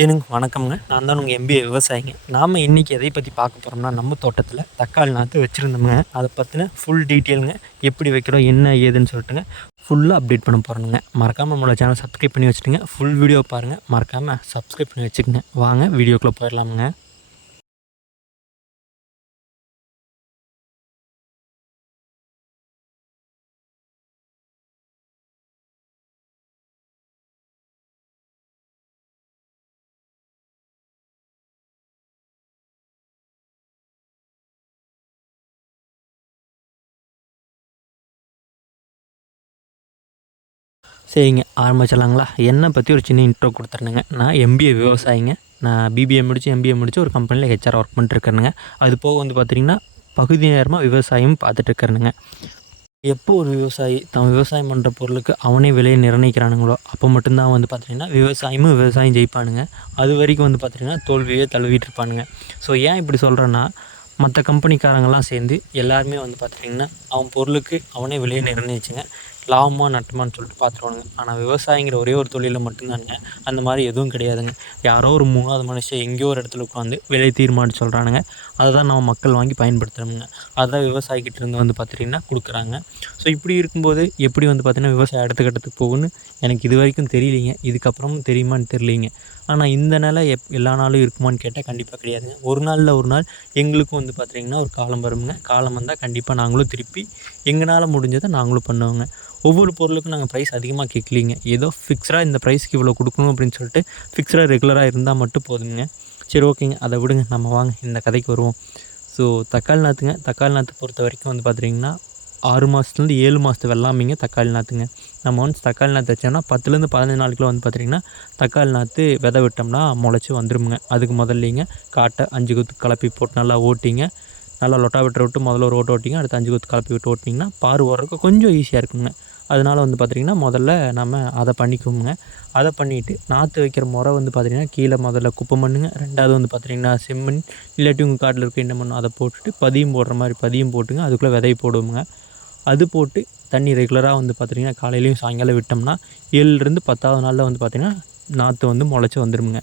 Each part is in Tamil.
வணக்கம்ங்க. நான் தான் உங்கள் எம்பிஏ விவசாயிங்க. நாம் இன்றைக்கி எதை பற்றி பார்க்க போகிறோம்னா, நம்ம தோட்டத்தில் தக்காளி நாற்று வச்சுருந்தோமுங்க. அதை பற்றின ஃபுல் டீட்டெயிலுங்க. எப்படி வைக்கிறோம், என்ன ஏதுன்னு சொல்லிட்டுங்க ஃபுல்லாக அப்டேட் பண்ண போகிறோங்க. மறக்காமல் நம்மளோட சேனல் சப்ஸ்கிரைப் பண்ணி வச்சுட்டுங்க. ஃபுல் வீடியோ பாருங்கள். மறக்காமல் சப்ஸ்கிரைப் பண்ணி வச்சுக்கோங்க. வாங்க வீடியோக்குள்ளே போயிடலாமுங்க. சரிங்க, ஆரம்பிச்சிடலாங்களா? என்னை பற்றி ஒரு சின்ன இன்ட்ரோ கொடுத்துருந்தேங்க. நான் எம்பிஏ விவசாயிங்க. நான் பிபிஏ முடித்து எம்பிஏ முடித்து ஒரு கம்பெனியில் ஹெச்ஆர் ஒர்க் பண்ணிட்டுருக்கேனுங்க. அது போக வந்து பார்த்திங்கன்னா பகுதி நேரமாக விவசாயம் பார்த்துட்ருக்கேனுங்க. எப்போ ஒரு விவசாயி தான் விவசாயம் பண்ணுற பொருளுக்கு அவனே விலையை நிர்ணயிக்கிறானுங்களோ அப்போ மட்டும்தான் வந்து பார்த்திங்கன்னா விவசாயம் ஜெயிப்பானுங்க. அது வரைக்கும் வந்து பார்த்திங்கன்னா தோல்வியே தழுவிட்டு இருப்பானுங்க. ஸோ ஏன் இப்படி சொல்கிறேன்னா, மற்ற கம்பெனிக்காரங்கெல்லாம் சேர்ந்து எல்லாருமே வந்து பார்த்திங்கன்னா அவன் பொருளுக்கு அவனே விலையை நிர்ணயிச்சுங்க லாபமா நட்டமான்னு சொல்லிட்டு பார்த்துருவானுங்க. ஆனால் விவசாயிங்கிற ஒரே ஒரு தொழிலில் மட்டும்தானுங்க அந்த மாதிரி எதுவும் கிடையாதுங்க. யாரோ ஒரு 3வது மனுஷன் எங்கேயோ ஒரு இடத்துல உட்காந்து விலை தீர்மானித்து சொல்கிறானுங்க. அதை தான் நம்ம மக்கள் வாங்கி பயன்படுத்துகிறோமுங்க. அதுதான் விவசாயிக்கிட்ட இருந்து வந்து பார்த்திங்கன்னா கொடுக்குறாங்க. ஸோ இப்படி இருக்கும்போது எப்படி வந்து பார்த்திங்கன்னா விவசாயம் அடுத்த கட்டத்துக்கு போகுன்னு எனக்கு இது வரைக்கும் தெரியலிங்க. இதுக்கப்புறமும் தெரியுமான்னு தெரியலிங்க. ஆனால் இந்த நிலை எல்லா நாளும் இருக்குமான்னு கேட்டால் கண்டிப்பாக கிடையாதுங்க. ஒரு நாளில் ஒரு நாள் எங்களுக்கும் வந்து பார்த்திங்கன்னா ஒரு காலம் வருங்க. காலம் வந்தால் கண்டிப்பாக நாங்களும் திருப்பி எங்களால் முடிஞ்சதை நாங்களும் பண்ணுவோங்க. ஒவ்வொரு பொருளுக்கும் நாங்கள் ப்ரைஸ் அதிகமாக கேட்கலிங்க. ஏதோ ஃபிக்ஸ்டாக இந்த ப்ரைஸ்க்கு இவ்வளோ கொடுக்கணும் அப்படின்னு சொல்லிட்டு ஃபிக்ஸ்டாக ரெகுலராக இருந்தால் மட்டும் போதுங்க. சரி, ஓகேங்க, அதை விடுங்க. நம்ம வாங்க இந்த கதைக்கு வருவோம். ஸோ தக்காளி நாற்று பொறுத்த வரைக்கும் வந்து பார்த்திங்கன்னா 6 மாதத்துலேருந்து 7 மாதத்து வெள்ளாமைங்க தக்காளி நாற்றுங்க. நம்ம ஒன்ஸ் தக்காளி நாற்று வச்சோம்னா 10லேருந்து 15 நாளுக்குள்ள வந்து பார்த்திங்கன்னா தக்காளி நாற்று விதை விட்டோம்னா முளைச்சி வந்துடுமுங்க. அதுக்கு முதல்லிங்க காட்டை 5 குத்து கலப்பி போட்டு நல்லா ஓட்டிங்க. நல்லா லொட்டா விட்டு விட்டு முதல்ல ஒரு ஓட்டிங்க. அடுத்து 5 குத்து கலப்பி விட்டு ஓட்டிங்கன்னா பார் ஓடுறதுக்கு கொஞ்சம் ஈஸியாக இருக்குங்க. அதனால் வந்து பார்த்திங்கன்னா முதல்ல நம்ம அதை பண்ணிக்குவோங்க. அதை பண்ணிவிட்டு நாற்று வைக்கிற முறை வந்து பார்த்திங்கன்னா கீழே முதல்ல குப்பை மண்ணுங்க. 2வது வந்து பார்த்திங்கன்னா செம்மண், இல்லாட்டி உங்கள் காட்டில் இருக்க என்ன மண்ணோ அதை போட்டுட்டு பதியம் போடுற மாதிரி பதியம் போட்டுங்க. அதுக்குள்ளே விதை போடுவோங்க. அது போட்டு தண்ணி ரெகுலராக வந்து பார்த்திங்கன்னா காலையிலையும் சாயங்காலம் விட்டோம்னா 7லேருந்து 10வது நாளில் வந்து பார்த்திங்கன்னா நாற்று வந்து முளைச்சி வந்துடுமுங்க.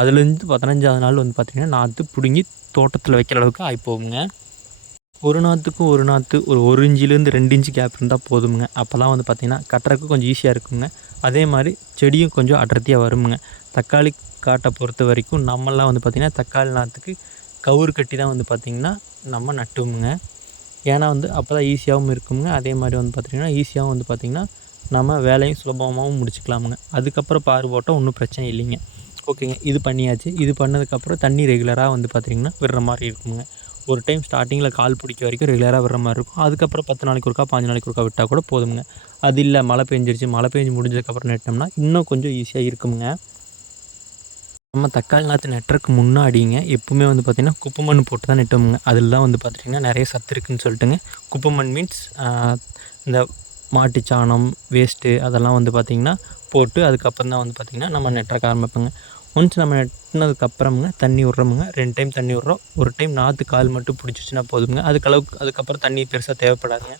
அதுலேருந்து 15வது நாள் வந்து பார்த்திங்கன்னா நாற்று பிடுங்கி தோட்டத்தில் வைக்கிற அளவுக்கு ஆகிப்போகுங்க. ஒரு நாற்றுக்கும் ஒரு நாற்று ஒரு 1 இன்ச்சிலேருந்து 2 இன்ச்சு கேப் இருந்தால் போதுமுங்க. அப்போ தான் வந்து பார்த்திங்கன்னா கட்டுறதுக்கு கொஞ்சம் ஈஸியாக இருக்குங்க. அதே மாதிரி செடியும் கொஞ்சம் அடர்த்தியாக வருமுங்க. தக்காளி காட்டை பொறுத்த வரைக்கும் நம்மளாம் வந்து பார்த்திங்கன்னா தக்காளி நாற்றுக்கு கவுறு கட்டி தான் வந்து பார்த்திங்கன்னா நம்ம நட்டுவோமுங்க. ஏன்னா வந்து அப்போ தான் ஈஸியாகவும் இருக்குங்க. அதே மாதிரி வந்து பார்த்திங்கன்னா ஈஸியாகவும் வந்து பார்த்திங்கன்னா நம்ம வேலையும் சுலபமாகவும் முடிச்சுக்கலாமுங்க. அதுக்கப்புறம் பார் போட்டால் ஒன்றும் பிரச்சனை இல்லைங்க. ஓகேங்க, இது பண்ணியாச்சு. இது பண்ணதுக்கப்புறம் தண்ணி ரெகுலராக வந்து பார்த்திங்கன்னா விடுற மாதிரி இருக்குங்க. ஒரு டைம் ஸ்டார்டிங்கில் கால் பிடிக்க வரைக்கும் ரெகுலராக விடுற மாதிரி இருக்கும். அதுக்கப்புறம் 10 நாளைக்கு ஒருக்கா 5 நாளைக்கு ஒருக்கா விட்டால் கூட போதுங்க. அது இல்லை மழை பெஞ்சு முடிஞ்சதுக்கப்புறம் நட்டோம்னா இன்னும் கொஞ்சம் ஈஸியாக இருக்குங்க. நம்ம தக்காளி நாற்று நட்டுறதுக்கு முன்னாடிங்க எப்பவுமே வந்து பார்த்திங்கன்னா குப்பை மண் போட்டு தான் நட்டோமுங்க. அதில் தான் வந்து பார்த்திங்கன்னா நிறைய சத்து இருக்குதுன்னு சொல்லிட்டுங்க. குப்பை மண் மீன்ஸ் இந்த மாட்டுச்சாணம் வேஸ்ட்டு அதெல்லாம் வந்து பார்த்திங்கன்னா போட்டு அதுக்கப்புறம் தான் வந்து பார்த்திங்கன்னா நம்ம நட்டுறக்க ஆரம்பிப்போங்க. ஒன்ஸ் நம்ம நட்டினதுக்கப்புறமுங்க தண்ணி விட்றோமுங்க. 2 டைம் தண்ணி விட்றோம். ஒரு டைம் நாற்று கால் மட்டும் பிடிச்சிச்சின்னா போதுங்க. அதுக்கப்புறம் தண்ணி பெருசாக தேவைப்படாதுங்க.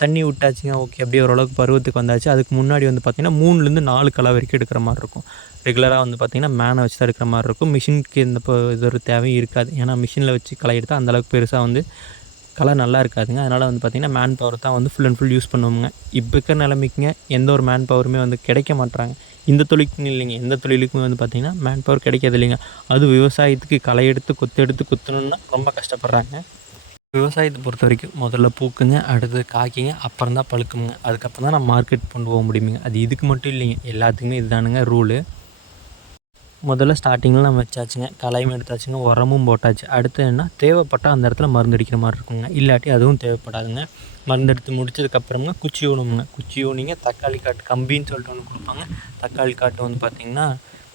தண்ணி விட்டாச்சுங்க, ஓகே, அப்படியே ஓரளவுக்கு பருவத்துக்கு வந்தாச்சு. அதுக்கு முன்னாடி வந்து பார்த்திங்கன்னா 3லேருந்து 4 களை வரைக்கும் எடுக்கிற மாதிரி இருக்கும். ரெகுலராக வந்து பார்த்திங்கன்னா மேனை வச்சு தான் எடுக்கிற மாதிரி இருக்கும். மிஷினுக்கு எந்த இது ஒரு தேவையும் இருக்காது. ஏன்னா மிஷினில் வச்சு களை எடுத்தால் அந்தளவுக்கு பெருசாக வந்து களை நல்லா இருக்காதுங்க. அதனால் வந்து பார்த்திங்கன்னா மேன் பவர் தான் வந்து ஃபுல் அண்ட் ஃபுல் யூஸ் பண்ணுவோங்க. இப்போ இருக்கிற நிலைமைக்குங்க எந்த ஒரு மேன் பவருமே வந்து கிடைக்க மாட்றாங்க. இந்த தொழிலுக்குன்னு இல்லைங்க, எந்த தொழிலுக்குமே வந்து பார்த்திங்கன்னா மேன் பவர் கிடைக்காது இல்லைங்க. அதுவும் விவசாயத்துக்கு களை எடுத்து கொத்து குத்தணுன்னா ரொம்ப கஷ்டப்படுறாங்க. விவசாயத்தை பொறுத்த வரைக்கும் முதல்ல பூக்குங்க, அடுத்தது காய்க்குங்க, அப்புறம் தான் பழுக்குங்க. அதுக்கப்புறம் தான் நம்ம மார்க்கெட் கொண்டு போக முடியுங்க. அது இதுக்கு மட்டும் இல்லைங்க, எல்லாத்துக்குமே இதுதானுங்க ரூலு. முதல்ல ஸ்டார்டிங்கில் நம்ம வச்சாச்சுங்க, களையும் எடுத்தாச்சுங்க, உரமும் போட்டாச்சு. அடுத்து என்ன தேவைப்பட்டால் அந்த இடத்துல மருந்து அடிக்கிற மாதிரி இருக்குங்க. இல்லாட்டி அதுவும் தேவைப்படாதுங்க. மருந்து எடுத்து முடிச்சதுக்கப்புறமா குச்சி ஊனுங்க. குச்சி ஊனிங்க தக்காளி காட்டு கம்பின்னு சொல்லிட்டு ஒன்று கொடுப்பாங்க. தக்காளி காட்டு வந்து பார்த்திங்கன்னா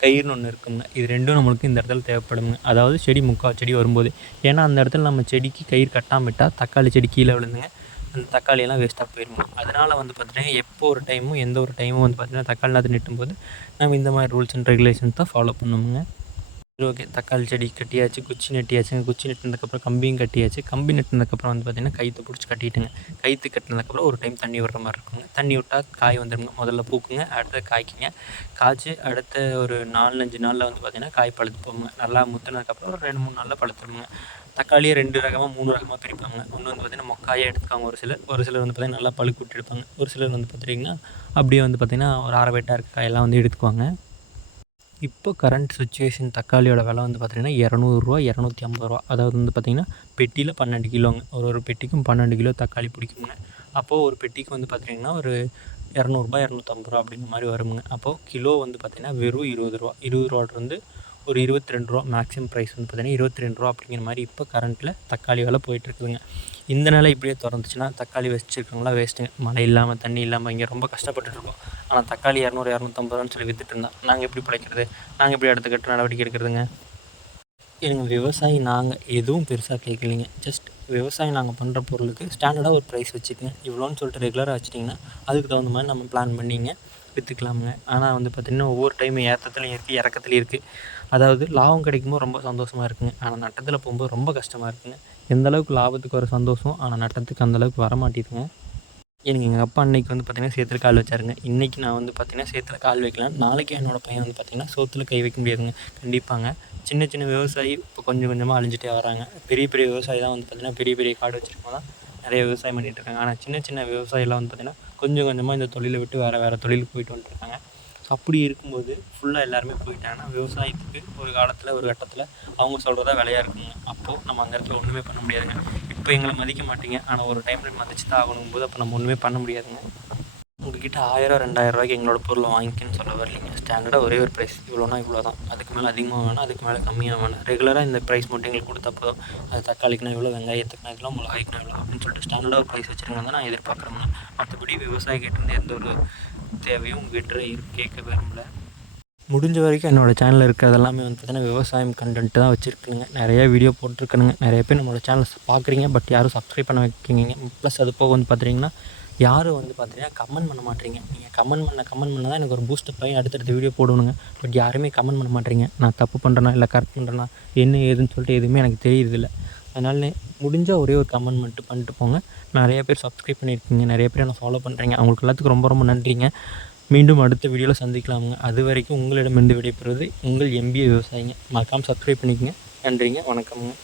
கயிறுன்னு ஒன்று இருக்குங்க. இது 2ம் நம்மளுக்கு இந்த இடத்துல தேவைப்படுங்க. அதாவது செடி முக்கால் செடி வரும்போது. ஏன்னா அந்த இடத்துல நம்ம செடிக்கு கயிறு கட்டாமல் விட்டால் தக்காளி செடி கீழே விழுந்துங்க. அந்த தக்காளியெல்லாம் வேஸ்ட்டாக போயிருங்க. அதனால் வந்து பார்த்திங்கன்னா எப்போ ஒரு டைமும் எந்த ஒரு டைமும் வந்து பார்த்திங்கன்னா தக்காளி நாற்று நட்டும்போது நம்ம இந்த மாதிரி ரூல்ஸ் அண்ட் ரெகுலேஷன்ஸ் தான் ஃபாலோ பண்ணணுமுங்க. சரி ஓகே. தக்காளி செடி கட்டியாச்சு, குச்சி நட்டியாச்சுங்க. குச்சி நட்டுனதுக்கப்புறம் கம்பியும் கட்டியாச்சு. கம்பி நட்டுனதுக்கப்புறம் வந்து பார்த்திங்கன்னா, கயித்த புடிச்சு கட்டிட்டுங்க. கயித்து கட்டினதுக்கப்புறம் ஒரு டைம் தண்ணி விடுற மாரி இருக்குங்க. தண்ணி விட்டா காய் வந்துருங்க. முதல்ல பூக்குங்க, அடுத்தது காய்க்குங்க. காய்ச்சி அடுத்த ஒரு 4, 5 நாளில் வந்து பார்த்திங்கன்னா, காய் பழுத்து போகுங்க. நல்லா முத்துனதுக்கப்புறம் ஒரு 2, 3 நாளில் பழுத்துருங்க. தக்காளியே 2 ரகமாக 3 ரகமாக பிரிப்பாங்க. ஒன்று வந்து பார்த்திங்கன்னா, மொக்காயே எடுத்துக்காங்க ஒரு சிலர். ஒரு சிலர் வந்து பார்த்திங்கன்னா, நல்லா பழுக்க விட்டு எடுப்பாங்க. ஒரு சிலர் வந்து பார்த்திங்கன்னா, அப்படியே வந்து பார்த்திங்கன்னா, ஒரு அரை வெட்டா இருக்க காயெல்லாம் வந்து எடுத்துக்குவாங்க. இப்போ கரண்ட் சுச்சுவேஷன் தக்காளியோட விலை வந்து பார்த்திங்கன்னா ரூ. 200 ரூ. 250. அதாவது வந்து பார்த்திங்கன்னா பெட்டியில் 12 கிலோங்க. ஒரு பெட்டிக்கும் 12 கிலோ தக்காளி பிடிக்குங்க. அப்போது ஒரு பெட்டிக்கு வந்து பார்த்திங்கன்னா ஒரு ரூ. 200 250 அப்படிங்கிற மாதிரி வருங்க. அப்போது கிலோ வந்து பார்த்திங்கன்னா வெறும் ரூ. 20 ஒரு ரூ. 22 மேக்ஸிமம் ப்ரைஸ் வந்து பார்த்திங்கன்னா ரூ. 22 அப்படிங்கிற மாதிரி இப்போ கரண்ட்டில் தக்காளி விலை போயிட்டுருக்குதுங்க. இந்த நிலை இப்படியே தொடர்ந்துச்சுன்னா தக்காளி வச்சுருக்கவங்களாம் வேஸ்ட்டுங்க. மழை இல்லாமல் தண்ணி இல்லாமல் இங்கே ரொம்ப கஷ்டப்பட்டுருக்கோம். ஆனால் தக்காளி 200 250 சொல்லி விற்றுட்டு இருந்தால் நாங்கள் எப்படி பிழைக்கிறது? நாங்கள் எப்படி அடுத்த கட்ட நடவடிக்கை எடுக்கிறதுங்க? எங்கள் விவசாயி நாங்கள் எதுவும் பெருசாக கேட்கலிங்க. ஜஸ்ட் விவசாயம் நாங்கள் பண்ணுற பொருளுக்கு ஸ்டாண்டர்டாக ஒரு ப்ரைஸ் வச்சுக்கங்க. இவ்வளோன்னு சொல்லிட்டு ரெகுலராக வச்சுட்டிங்கன்னா அதுக்கு தகுந்த மாதிரி நம்ம பிளான் பண்ணிங்க விற்றுக்கலாமுங்க. ஆனால் வந்து பார்த்திங்கன்னா ஒவ்வொரு டைமும் ஏற்றத்துலையும் இருக்குது, இறக்கத்துலையும் இருக்குது. அதாவது லாபம் கிடைக்கும்போது ரொம்ப சந்தோஷமாக இருக்குங்க. ஆனால் நட்டத்தில் போகும்போது ரொம்ப கஷ்டமாக இருக்குங்க. எந்த அளவுக்கு லாபத்துக்கு வர சந்தோஷம், ஆனால் நட்டத்துக்கு அந்தளவுக்கு வர மாட்டேங்குதுங்க. எனக்கு எங்கள் அப்பா அன்னைக்கு வந்து பார்த்திங்கன்னா சேத்துல கால் வச்சாருங்க. இன்றைக்கி நான் வந்து பார்த்திங்கன்னா சேத்துல கால் வைக்கலாம். நாளைக்கு என்னோடய பையன் வந்து பார்த்திங்கன்னா சோத்துல கை வைக்க முடியாதுங்க. கண்டிப்பாங்க. சின்ன சின்ன விவசாயி இப்போ கொஞ்சம் கொஞ்சமாக அழிஞ்சிட்டே வராங்க. பெரிய பெரிய விவசாயி தான் வந்து பார்த்திங்கன்னா பெரிய பெரிய காடு வச்சுருக்கவங்க தான் நிறைய விவசாயம் பண்ணிகிட்ருக்காங்க. ஆனால் சின்ன சின்ன விவசாயிலாம் வந்து பார்த்திங்கன்னா கொஞ்சம் கொஞ்சமாக இந்த தொழிலை விட்டு வேறு தொழிலுக்கு போயிட்டு வந்துட்டுருக்காங்க. அப்படி இருக்கும்போது ஃபுல்லாக எல்லாருமே போயிட்டாங்கன்னா விவசாயத்துக்கு ஒரு காலத்தில் ஒரு கட்டத்தில் அவங்க சொல்கிறதா விலையாக இருக்குங்க. அப்போது நம்ம அந்த இடத்துல ஒன்றுமே பண்ண முடியாதுங்க. இப்போ எங்களை மதிக்க மாட்டீங்க, ஆனால் ஒரு டைமில் மதிச்சு தான் ஆகணுங்கும்போது அப்போ நம்ம ஒன்றுமே பண்ண முடியாதுங்க. உங்கள்கிட்ட 1000 2000 எங்களோட பொருளை வாங்கிக்கன்னு சொல்ல வரலைங்க. ஸ்டாண்டர்டாக ஒரே ஒரு ப்ரைஸ் இவ்வளோனா இவ்வளோ தான். அதுக்கு மேலே அதிகமாக வேணாம், அதுக்கு மேலே கம்மியாக வேணாம். ரெகுலராக இந்த ப்ரைஸ் மட்டும் எங்களுக்கு கொடுத்தா போதும். அது தக்காளிக்குனா இவ்வளோ, வெங்காயத்துக்குனா இவ்வளோ, மிளகாய்க்குனா இவ்வளோ அப்படின்னு சொல்லிட்டு ஸ்டாண்டர்டாக ஒரு ப்ரைஸ் வச்சுருங்க தான் நான் எதிர்பார்க்குறேங்க. மற்றபடி விவசாயிகிட்டேருந்து எந்த ஒரு தேவையும் உங்கள்கிட்ட கேட்க விரும்பல. முடிஞ்ச வரைக்கும் என்னோடய சேனலில் இருக்கிறது எல்லாமே வந்து பார்த்திங்கன்னா விவசாயம் கண்டென்ட்டு தான் வச்சுருக்கணுங்க. நிறைய வீடியோ போட்டிருக்கணுங்க. நிறைய பேர் நம்மளோட சேனல்ஸ் பார்க்குறீங்க, பட் யாரும் சப்ஸ்கிரைப் பண்ண வைக்கிறீங்க. ப்ளஸ் அது போக வந்து பார்த்திங்கன்னா யாரும் வந்து பார்த்திங்கன்னா கமெண்ட் பண்ண மாட்டேறீங்க. நீங்கள் கமெண்ட் பண்ண தான் எனக்கு ஒரு பூஸ்டப் ஆகி அடுத்தடுத்த வீடியோ போடணுங்க. பட் யாருமே கமெண்ட் பண்ண மாட்டேறீங்க. நான் தப்பு பண்ணுறேன்னா இல்லை கரெக்ட் பண்ணுறேன்னா என்ன ஏதுன்னு சொல்லிட்டு எதுவுமே எனக்கு தெரியுறதில்ல. அதனால முடிஞ்சால் ஒரே ஒரு கமெண்ட் மட்டும் பண்ணிட்டு போங்க. நிறைய பேர் சப்ஸ்கிரைப் பண்ணியிருக்கீங்க, நிறைய பேர் என்ன ஃபாலோ பண்ணுறீங்க. அவங்களுக்கு எல்லாத்துக்கும் ரொம்ப ரொம்ப நன்றிங்க. மீண்டும் அடுத்த வீடியோவில் சந்திக்கலாமுங்க. அது வரைக்கும் உங்களிடமிருந்து விடைபெறுவது உங்கள் எம்பிஏ விவசாயிங்க. மறக்காமல் சப்ஸ்கிரைப் பண்ணிக்கங்க. நன்றிங்க, வணக்கமுங்க.